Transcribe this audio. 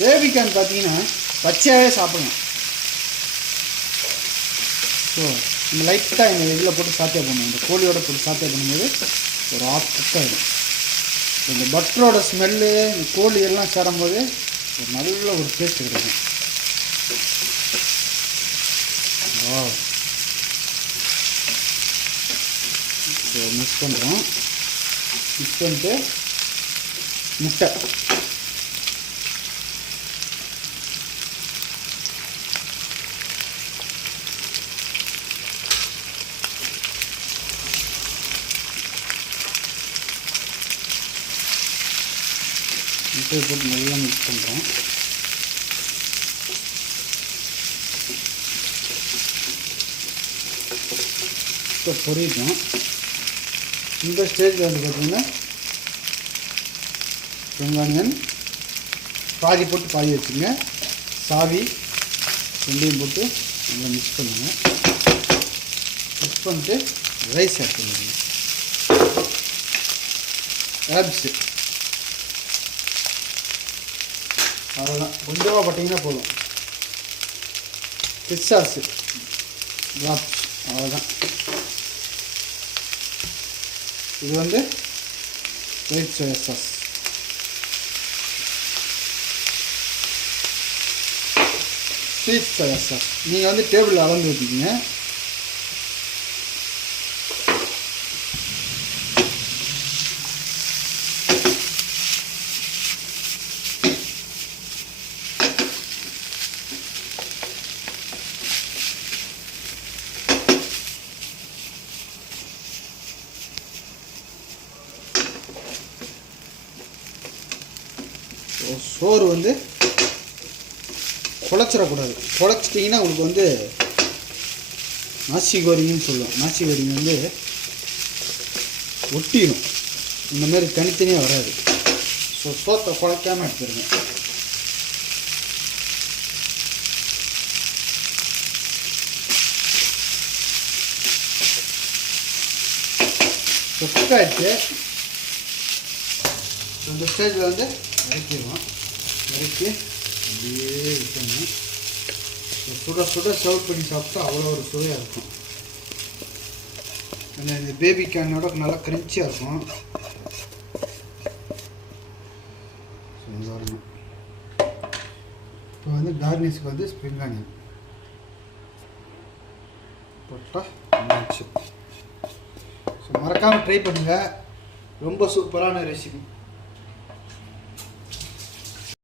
Baby corn பார்த்தீங்கன்னா பச்சையாகவே சாப்பிடலாம். So இந்த லைட்டாக இந்த இதில் போட்டு சாத்தே பண்ணுவோம். இந்த கோழியோட போட்டு சாத்தே பண்ணும்போது ஒரு ஆஃப் குக் ஆகிடும். இந்த பட்டரோட ஸ்மெல்லு இந்த கோழி எல்லாம் சேரும்போது ஒரு நல்ல ஒரு டேஸ்ட் கிடைக்கும். ஸோ மிக்ஸ் பண்ணுறோம். மிக்ஸ் பண்ணிட்டு முட்டை முட்டையை போட்டு நல்லா மிக்ஸ் பண்ணுறோம். இப்போ பொரியிட்டோம். இந்த ஸ்டேஜில் வந்து பார்த்திங்கன்னா வெங்காயம் பாதி போட்டு பாதி வச்சுங்க, சாவி ரெண்டையும் போட்டு நல்லா மிக்ஸ் பண்ணுங்க. மிக்ஸ் பண்ணிட்டு ரைஸ் ஆட் பண்ணுங்க. ஹெர்ப்ஸு அவ்வளோதான், கொஞ்சமாக போட்டிங்கன்னா போதும். ஃபிஷ் சாஸு ட்ராப்ஸ், அவ்வளோதான். இது வந்து white soya sauce. Sweet soya sauce நீங்கள் வந்து டேபிளில் அளந்து வச்சுக்கிங்க. சோறு வந்து குழச்சிடக்கூடாது. குழச்சிட்டிங்கன்னா உங்களுக்கு வந்து நாசி கோரிங்கன்னு சொல்லுவோம். நாசி கோரிங்க வந்து ஒட்டிடும், இந்த மாதிரி தனித்தனியாக வராது. ஸோ சோத்தை குழைக்காமல் எடுத்துருங்க. குக் ஆகிடுச்சு. இந்த ஸ்டேஜில் வந்து இறக்கிடுவோம். இறக்கி அப்படியே விட்டோம்னா சுட சுட சர்வ் பண்ணி சாப்பிட்டா அவ்வளோ ஒரு சுவையாக இருக்கும். இந்த பேபிகார்னோட நல்லா கிரன்ச்சியாக இருக்கும். இப்போ வந்து கார்னிஷ்க்கு வந்து ஸ்ப்ரிங் ஆனியன் போட்டால் இருந்துச்சு. ஸோ மறக்காமல் ட்ரை பண்ணுங்கள். ரொம்ப சூப்பரான ரெசிபி.